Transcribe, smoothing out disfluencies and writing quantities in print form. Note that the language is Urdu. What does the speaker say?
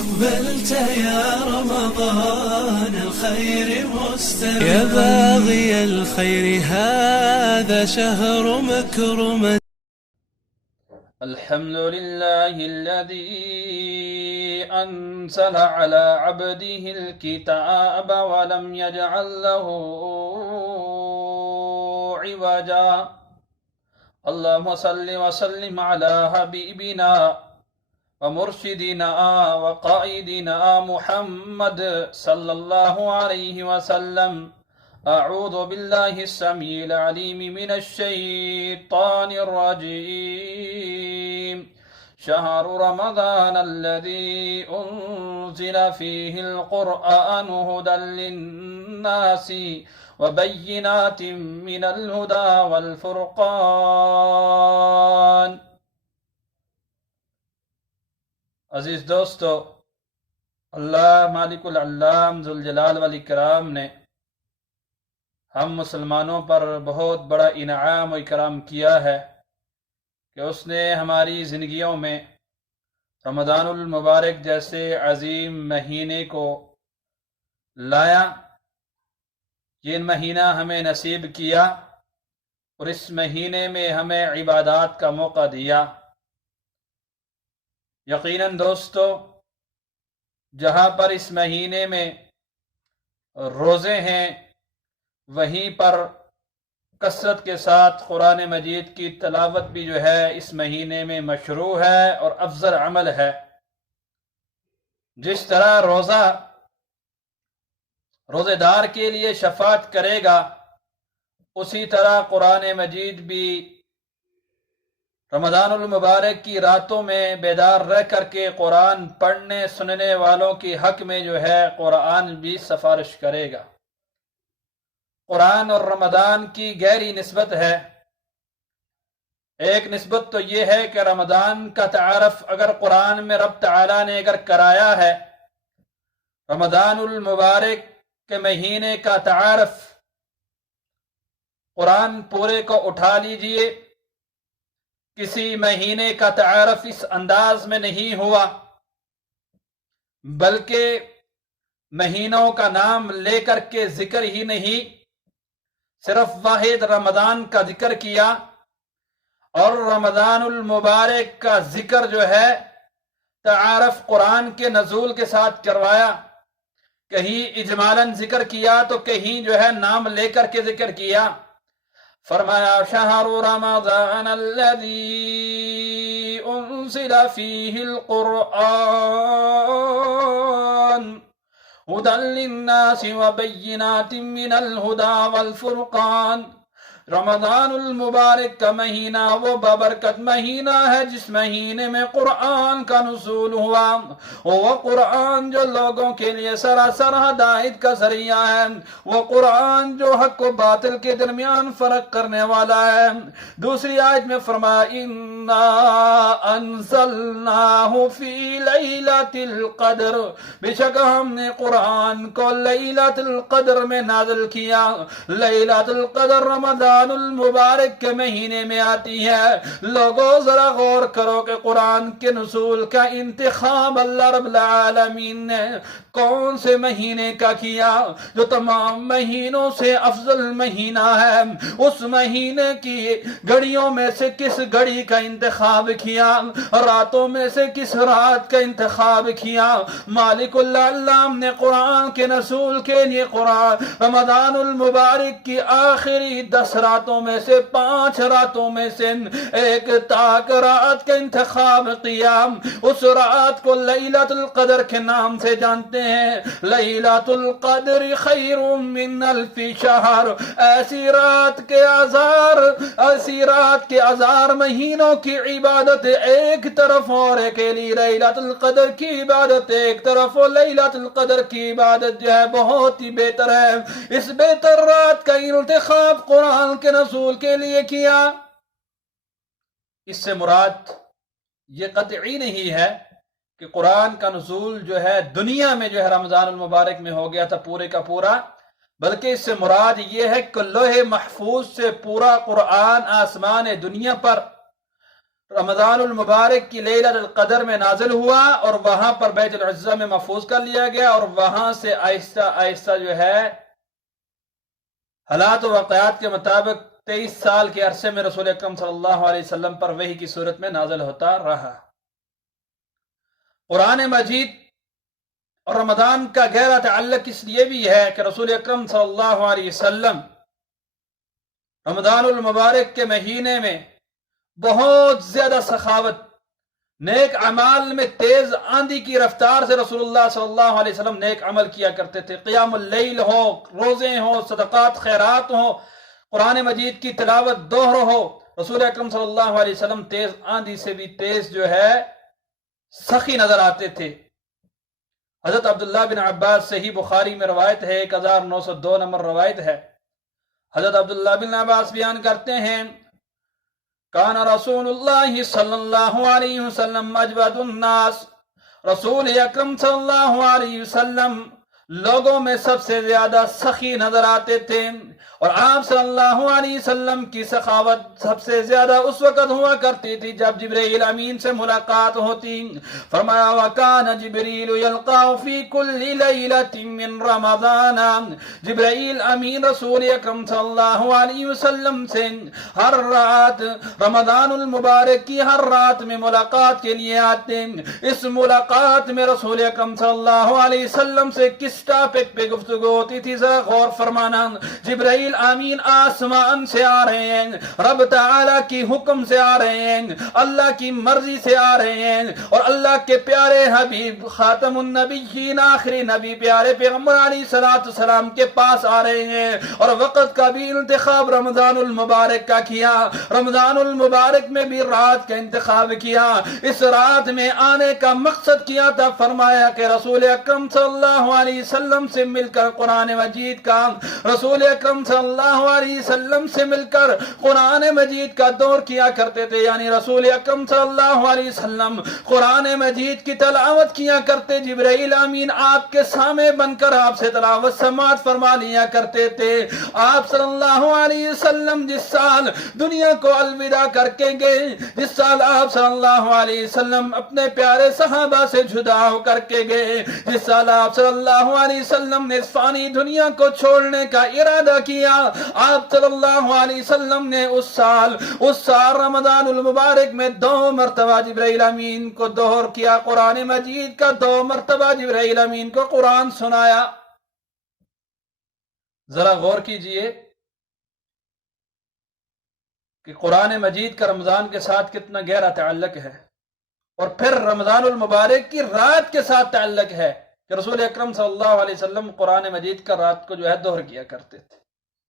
أقبلت يا رمضان الخير مستمر، يا باغي الخير هذا شهر مكرمة. الحمد لله الذي أنزل على عبده الكتاب ولم يجعل له عوجا. اللهم صل وسلم على حبيبنا ومرشدنا وقائدنا محمد صلى الله عليه وسلم. أعوذ بالله السميع العليم من الشيطان الرجيم. شهر رمضان الذي أنزل فيه القرآن هدى للناس وبينات من الهدى والفرقان. عزیز دوستو، اللہ مالک العلام ذوالجلال والاکرام نے ہم مسلمانوں پر بہت بڑا انعام و اکرام کیا ہے کہ اس نے ہماری زندگیوں میں رمضان المبارک جیسے عظیم مہینے کو لایا. یہ مہینہ ہمیں نصیب کیا اور اس مہینے میں ہمیں عبادات کا موقع دیا. یقیناً دوستو، جہاں پر اس مہینے میں روزے ہیں وہیں پر کثرت کے ساتھ قرآن مجید کی تلاوت بھی جو ہے اس مہینے میں مشروع ہے اور افضل عمل ہے. جس طرح روزے دار کے لیے شفاعت کرے گا، اسی طرح قرآن مجید بھی رمضان المبارک کی راتوں میں بیدار رہ کر کے قرآن پڑھنے سننے والوں کی حق میں جو ہے قرآن بھی سفارش کرے گا. قرآن اور رمضان کی گہری نسبت ہے. ایک نسبت تو یہ ہے کہ رمضان کا تعارف اگر قرآن میں رب تعالیٰ نے اگر کرایا ہے، رمضان المبارک کے مہینے کا تعارف قرآن پورے کو اٹھا لیجئے، کسی مہینے کا تعارف اس انداز میں نہیں ہوا، بلکہ مہینوں کا نام لے کر کے ذکر ہی نہیں، صرف واحد رمضان کا ذکر کیا اور رمضان المبارک کا ذکر جو ہے تعارف قرآن کے نزول کے ساتھ کروایا. کہیں اجمالاً ذکر کیا تو کہیں جو ہے نام لے کر کے ذکر کیا. فرمایا شہر رمضان الذی انزل فیہ القرآن هدى للناس وبينات من الهدى والفرقان. رمضان المبارک کا مہینہ وہ بابرکت مہینہ ہے جس مہینے میں قرآن کا نزول ہوا. وہ قرآن جو لوگوں کے لیے سراسر ہدایت کا ذریعہ ہے، وہ قرآن جو حق و باطل کے درمیان فرق کرنے والا ہے. دوسری آیت میں فرمایا انا انزلناہ فی لیلۃ القدر، بے شک ہم نے قرآن کو لیلۃ القدر میں نازل کیا. لیلۃ القدر رمضان المبارک کے مہینے میں آتی ہے. لوگوں ذرا غور کرو کہ قرآن کے نزول کا انتخاب اللہ رب العالمین نے کون سے مہینے کا کیا جو تمام مہینوں سے افضل مہینہ ہے. اس مہینے کی گھڑیوں میں سے کس گھڑی کا انتخاب کیا، راتوں میں سے کس رات کا انتخاب کیا. مالک العلام نے قرآن کے نزول کے لیے قرآن رمضان المبارک کی آخری 10 راتوں میں سے 5 راتوں میں سے ایک تاک رات کا انتخاب کیا. اس رات کو لیلۃ القدر کے نام سے جانتے ہیں. لیلۃ القدر خیر من الف شہر. ایسی رات کے ہزار مہینوں کی عبادت ایک طرف اور کے لیے لیلۃ القدر کی عبادت ایک طرف، اور لیلۃ القدر کی عبادت جو ہے بہت ہی بہتر ہے. اس بہتر رات کا انتخاب قرآن کے نزول کے لیے کیا. اس سے مراد یہ قطعی نہیں ہے کہ قرآن کا نزول جو ہے دنیا میں جو ہے رمضان المبارک میں ہو گیا تھا پورے کا پورا، بلکہ اس سے مراد یہ ہے کہ لوح محفوظ سے پورا قرآن آسمان دنیا پر رمضان المبارک کی لیلۃ القدر میں نازل ہوا اور وہاں پر بیت العزہ میں محفوظ کر لیا گیا، اور وہاں سے آہستہ آہستہ جو ہے حالات و واقعات کے مطابق 23 سال کے عرصے میں رسول اکرم صلی اللہ علیہ وسلم پر وحی کی صورت میں نازل ہوتا رہا۔ قرآن مجید اور رمضان کا گہرا تعلق اس لیے بھی ہے کہ رسول اکرم صلی اللہ علیہ وسلم رمضان المبارک کے مہینے میں بہت زیادہ سخاوت، نیک اعمال میں تیز آندھی کی رفتار سے رسول اللہ صلی اللہ علیہ وسلم نیک عمل کیا کرتے تھے۔ قیام اللیل ہو، روزے ہوں، صدقات خیرات ہوں، قرآن مجید کی تلاوت دوہر ہو، رسول اکرم صلی اللہ علیہ وسلم تیز آندھی سے بھی تیز جو ہے سخی نظر آتے تھے۔ حضرت عبداللہ بن عباس صحیح بخاری میں روایت ہے، 1902 نمبر روایت ہے۔ حضرت عبداللہ بن عباس بیان کرتے ہیں، کان رسول اللہ صلی اللہ علیہ وسلم اجود الناس، رسول اکرم صلی اللہ علیہ وسلم لوگوں میں سب سے زیادہ سخی نظر آتے تھے، اور آپ صلی اللہ علیہ وسلم کی سخاوت سب سے زیادہ اس وقت ہوا کرتی تھی جب جبرائیل امین سے ملاقات ہوتی۔ فرمایا وَكَانَ جِبْرِيلُ يَلْقَاهُ فِي كُلِّ لَيْلَةٍ مِّن رَمَضَانَ، جبرائیل امین رسول اکرم صلی اللہ علیہ وسلم سے ہر رات رمضان المبارک کی ہر رات میں ملاقات کے لیے آتے۔ اس ملاقات میں رسول اکرم صلی اللہ علیہ وسلم سے کس ٹاپک پہ گفتگو ہوتی تھی، ذرا غور فرمانا۔ جبرائیل آمین آسمان سے آ رہے ہیں، رب تعالیٰ کی حکم سے آ رہے ہیں، اللہ کی مرضی سے آ رہے ہیں، اور اللہ کے پیارے حبیب خاتم النبیین آخری نبی پیارے پیغمبر علیہ السلام کے پاس آ رہے ہیں، اور وقت کا بھی انتخاب رمضان المبارک کا کیا، رمضان المبارک میں بھی رات کا انتخاب کیا۔ اس رات میں آنے کا مقصد کیا تھا، فرمایا کہ رسول اکرم صلی اللہ علیہ وسلم سے مل کر قرآن مجید کا، رسول اکرم صلی اللہ علیہ وسلم سے مل کر قرآن مجید کا دور کیا کرتے تھے، یعنی رسول اکرم صلی اللہ علیہ وسلم قرآن مجید کی تلاوت کیا کرتے، جبرائیل امین آپ کے سامنے بن کر آپ سے تلاوت سماعت فرما لیا کرتے تھے۔ آپ صلی اللہ علیہ وسلم جس سال دنیا کو الوداع کر کے گئے، جس سال آپ صلی اللہ علیہ وسلم اپنے پیارے صحابہ سے جدا ہو کر کے گئے، جس سال آپ صلی اللہ علیہ وسلم نے اس فانی دنیا کو چھوڑنے کا ارادہ کیا، آپ صلی اللہ علیہ وسلم نے اس سال رمضان المبارک میں 2 مرتبہ جبرائیل امین کو دوہر کیا، قرآن مجید کا 2 مرتبہ جبرائیل امین کو قرآن سنایا۔ ذرا غور کیجئے کہ قرآن مجید کا رمضان کے ساتھ کتنا گہرا تعلق ہے، اور پھر رمضان المبارک کی رات کے ساتھ تعلق ہے کہ رسول اکرم صلی اللہ علیہ وسلم قرآن مجید کا رات کو جو ہے دوہر کیا کرتے تھے۔